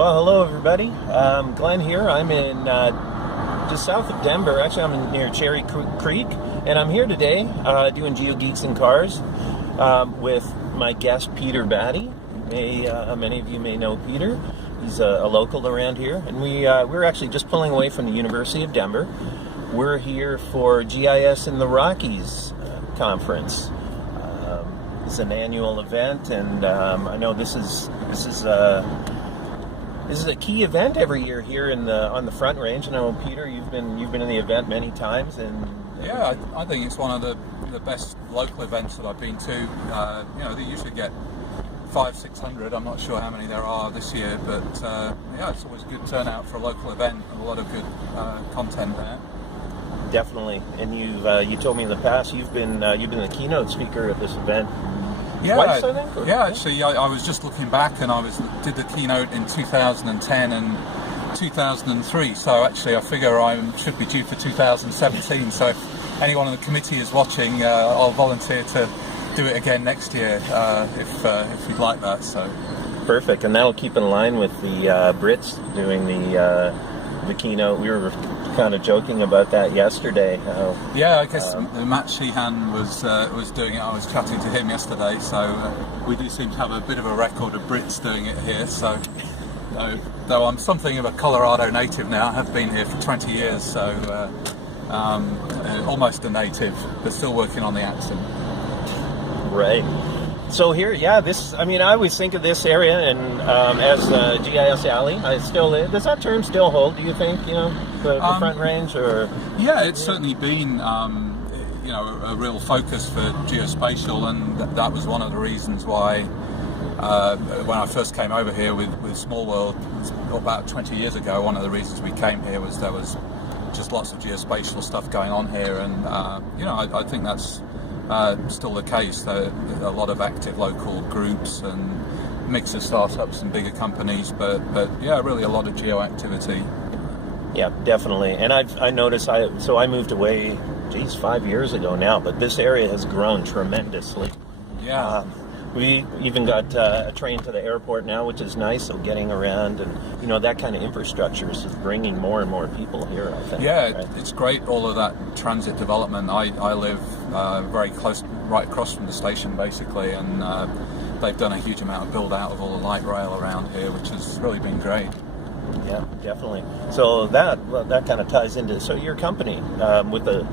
Well, hello everybody. Glenn here. I'm in just south of Denver. Actually, I'm near Cherry Creek, and I'm here today doing GeoGeeksinCars with my guest Peter Batty. Many of you may know Peter. He's a local around here, and we're actually just pulling away from the University of Denver. We're here for GIS in the Rockies conference. It's an annual event, and I know this is a key event every year here on the Front Range. I know, Peter, you've been in the event many times, and yeah, I think it's one of the best local events that I've been to. They usually get 500-600. I'm not sure how many there are this year, but yeah, it's always a good turnout for a local event and a lot of good content there. Definitely. And you told me in the past you've been the keynote speaker at this event. Yeah, twice, I think? Actually, I was just looking back, and I did the keynote in 2010 and 2003. So actually, I figure I should be due for 2017. So if anyone on the committee is watching, I'll volunteer to do it again next year if you'd like that. So perfect, and that'll keep in line with the Brits doing the keynote. We were kind of joking about that yesterday. Yeah, I guess Matt Sheehan was doing it. I was chatting to him yesterday, so we do seem to have a bit of a record of Brits doing it here. So, though I'm something of a Colorado native now, I have been here for 20 years, so almost a native, but still working on the accent. Right. So here, yeah, I always think of this area and as GIS Alley. Does that term still hold, do you think, the Front Range? Or yeah, it's certainly been a real focus for geospatial, and that was one of the reasons why when I first came over here with myWorld about 20 years ago, one of the reasons we came here was there was just lots of geospatial stuff going on here, and I think that's still the case. A lot of active local groups and mix of startups and bigger companies, but yeah, really a lot of geo activity. Yeah, definitely. And I noticed. I moved away, 5 years ago now, but this area has grown tremendously. Yeah. We even got a train to the airport now, which is nice. So getting around and that kind of infrastructure is just bringing more and more people here, I think. Yeah, right? It's great, all of that transit development. I live very close, right across from the station basically, and they've done a huge amount of build out of all the light rail around here, which has really been great. Yeah, definitely. So that kind of ties into your company with the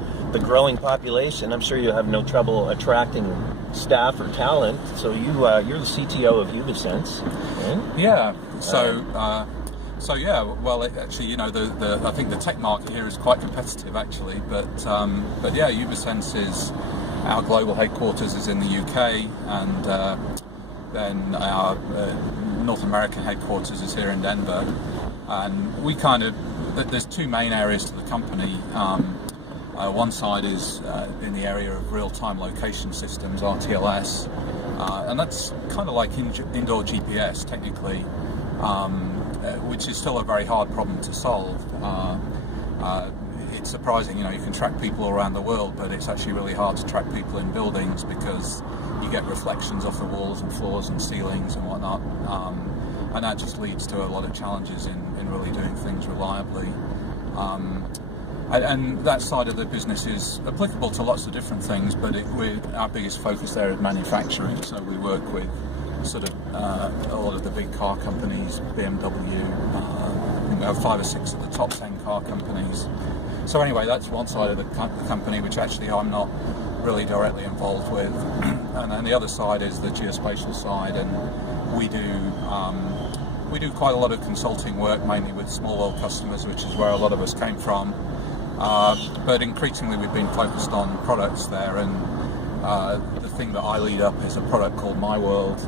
growing population. I'm sure you have no trouble attracting staff or talent. So you're the CTO of Ubisense, right? Yeah. So yeah. Well, actually, I think the tech market here is quite competitive actually, but yeah, Ubisense is our global headquarters is in the UK, and then our North American headquarters is here in Denver. And there's two main areas to the company. One side is in the area of real-time location systems, RTLS, and that's kind of like indoor GPS technically, which is still a very hard problem to solve. It's surprising, you can track people around the world, but it's actually really hard to track people in buildings because you get reflections off the walls and floors and ceilings and whatnot. And that just leads to a lot of challenges in really doing things reliably. And that side of the business is applicable to lots of different things, but our biggest focus there is manufacturing. So we work with sort of a lot of the big car companies, BMW, I think we have 5 or 6 of the top 10 car companies. So anyway, that's one side of the company, which actually I'm not really directly involved with. And then the other side is the geospatial side, and we do quite a lot of consulting work, mainly with myWorld customers, which is where a lot of us came from. But increasingly we've been focused on products there, and the thing that I lead up is a product called myWorld,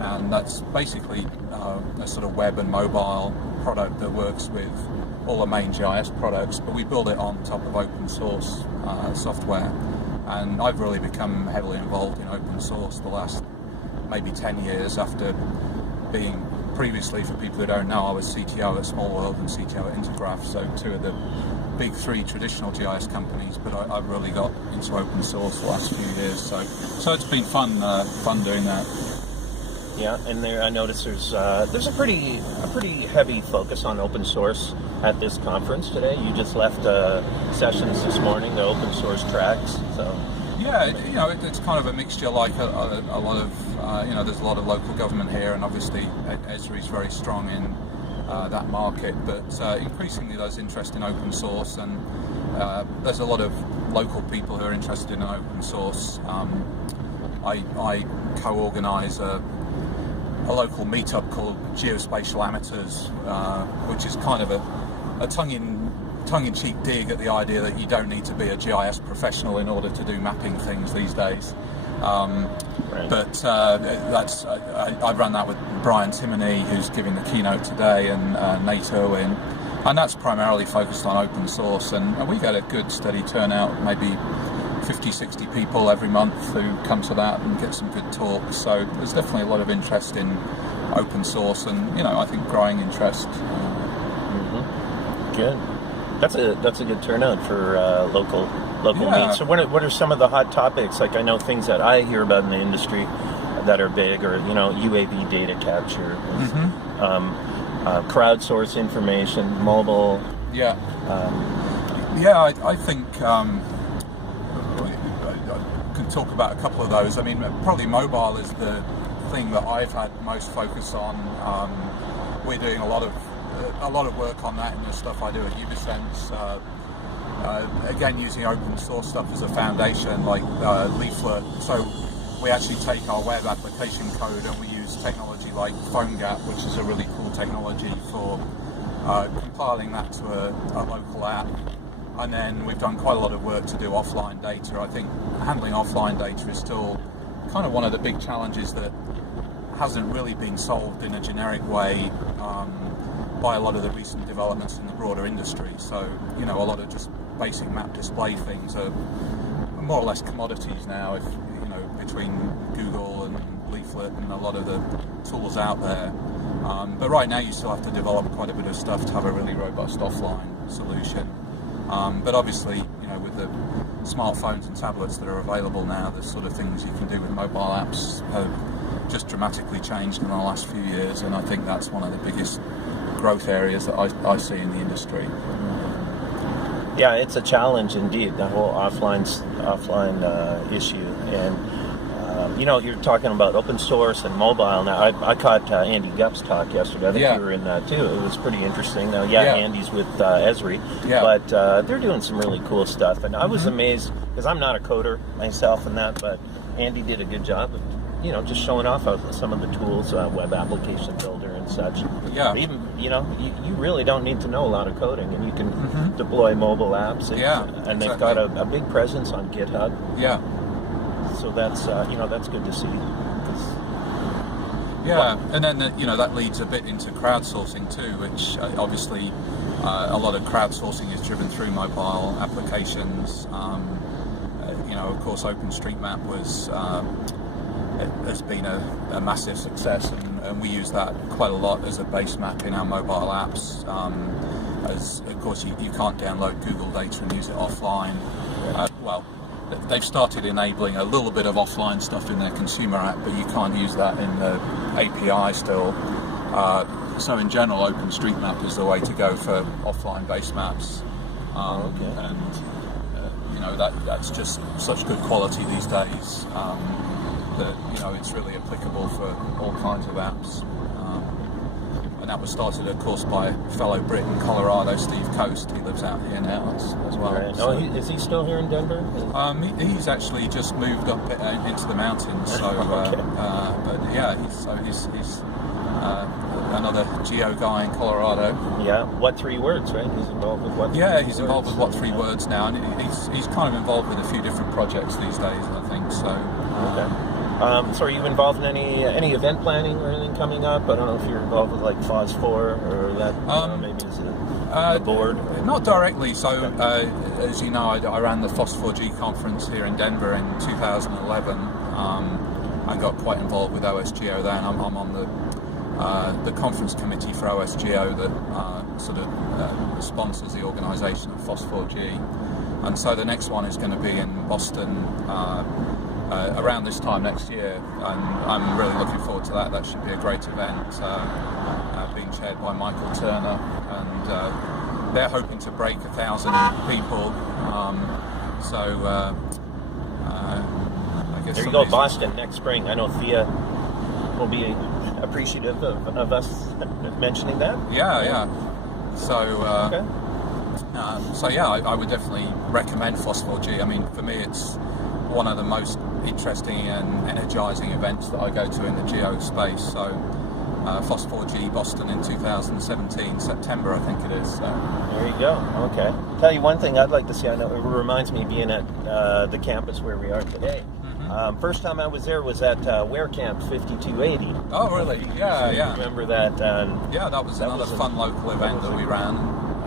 and that's basically a sort of web and mobile product that works with all the main GIS products, but we build it on top of open source software. And I've really become heavily involved in open source the last maybe 10 years, after being previously, for people who don't know, I was CTO at myWorld and CTO at Intergraph, so 2 of the big 3 traditional GIS companies, but I've really got into open source the last few years, so it's been fun doing that. Yeah, and there I noticed there's a pretty heavy focus on open source at this conference today. You just left sessions this morning, the open source tracks. So yeah, it's kind of a mixture. Like a lot of there's a lot of local government here, and obviously Esri is very strong in that market. But increasingly, there's interest in open source, and there's a lot of local people who are interested in open source. I co-organise a local meetup called Geospatial Amateurs, which is kind of a tongue-in-cheek dig at the idea that you don't need to be a GIS professional in order to do mapping things these days. right. But I ran that with Brian Timoney, who's giving the keynote today, and Nate Irwin, and that's primarily focused on open source, and we get a good steady turnout, maybe 50-60 people every month who come to that and get some good talks. So there's definitely a lot of interest in open source, and I think growing interest. Good. That's a good turnout for local Yeah. meets. So what are some of the hot topics? Like, I know things that I hear about in the industry that are big, or UAV data capture, crowdsource information, mobile. Yeah. I think I can talk about a couple of those. I mean, probably mobile is the thing that I've had most focus on. We're doing a lot of work on that in the stuff I do at Ubisense. Again, using open source stuff as a foundation, like Leaflet. So we actually take our web application code and we use technology like PhoneGap, which is a really cool technology for compiling that to a local app. And then we've done quite a lot of work to do offline data. I think handling offline data is still kind of one of the big challenges that hasn't really been solved in a generic way by a lot of the recent developments in the broader industry. So, a lot of just basic map display things are more or less commodities now, between Google and Leaflet and a lot of the tools out there. But right now you still have to develop quite a bit of stuff to have a really robust offline solution. But obviously, with the smartphones and tablets that are available now, the sort of things you can do with mobile apps have just dramatically changed in the last few years, and I think that's one of the biggest growth areas that I see in the industry. Yeah, it's a challenge indeed, the whole offline issue. And you're talking about open source and mobile. Now, I caught Andy Gupp's talk yesterday. I think you were in that too. It was pretty interesting. Now, Andy's with Esri, but they're doing some really cool stuff. And I was amazed, because I'm not a coder myself and that, but Andy did a good job of just showing off some of the tools, web application builder and such. Yeah. Even you really don't need to know a lot of coding, and you can deploy mobile apps. And they've got a big presence on GitHub. Yeah. So that's that's good to see. And then that leads a bit into crowdsourcing too, which obviously a lot of crowdsourcing is driven through mobile applications. Of course, OpenStreetMap has been a massive success, and we use that quite a lot as a base map in our mobile apps. As of course you can't download Google data and use it offline. They've started enabling a little bit of offline stuff in their consumer app, but you can't use that in the API still. So in general, OpenStreetMap is the way to go for offline base maps. That's just such good quality these days that it's really applicable for all kinds of apps. And that was started, of course, by a fellow Brit in Colorado, Steve Coast. He lives out here now as well. Right. So, is he still here in Denver? He's actually just moved up into the mountains. So, he's another geo guy in Colorado. Yeah. What 3 words, right? He's involved with what? He's involved with What 3 Words now, and he's kind of involved with a few different projects these days, I think. So. Okay. So are you involved in any event planning or anything coming up? I don't know if you're involved with like FOS4 or that, maybe as a board? Not directly. So, as you know, I ran the FOS4G conference here in Denver in 2011. I got quite involved with OSGeo then. I'm on the conference committee for OSGeo that sponsors the organisation of FOS4G. And so the next one is going to be in Boston around this time next year, and I'm really looking forward to that. That should be a great event, being chaired by Michael Turner, and they're hoping to break 1,000 people. I guess there you go, Boston next spring. I know Thea will be appreciative of us mentioning that. Yeah. So, okay. I would definitely recommend Phos4G. I mean, for me, it's one of the most interesting and energizing events that I go to in the geo space. So, Phos4G Boston in 2017, September, I think it is. So. There you go. Okay. Tell you one thing I'd like to see. I know it reminds me of being at the campus where we are today. First time I was there was at Ware Camp 5280. Oh, really? Yeah. Remember that? That was another fun local event that we ran.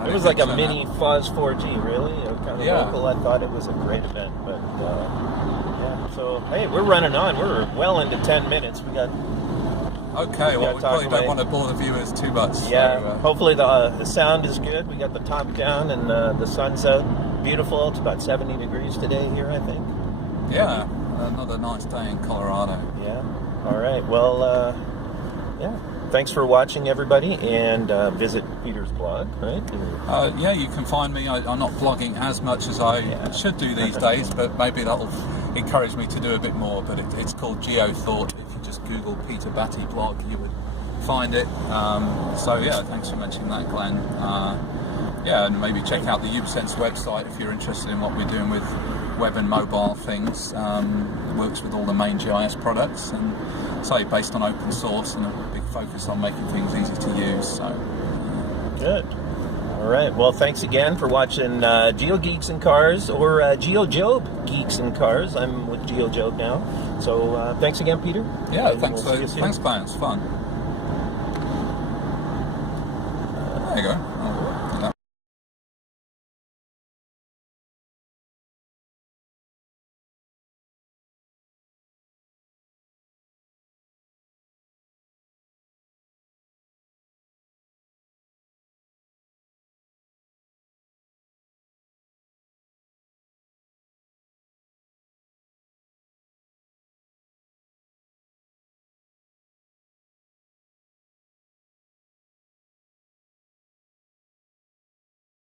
It was like a mini Phos4G, really. Kind of local. I thought it was a great event, but So hey, we're running on. We're well into 10 minutes. We got. Okay, well, we probably don't want to bore the viewers too much. Yeah. So, hopefully the sound is good. We got the top down and the sun's out. Beautiful. It's about 70 degrees today here, I think. Yeah. Another nice day in Colorado. Yeah. All right. Well, thanks for watching, everybody, and visit Peter's blog, right? You can find me. I'm not blogging as much as I should do these days, but maybe that'll encourage me to do a bit more. But it's called GeoThought. If you just Google Peter Batty blog, you would find it. Thanks for mentioning that, Glenn. And maybe check out the Ubisense website if you're interested in what we're doing with web and mobile things. It works with all the main GIS products, and based on open source and a big focus on making things easy to use. So good. All right. Well, thanks again for watching GeoGeeksinCars or GeoJob I'm with GeoJob now. So thanks again, Peter. Yeah. Thanks, Glenn. It's fun. There you go.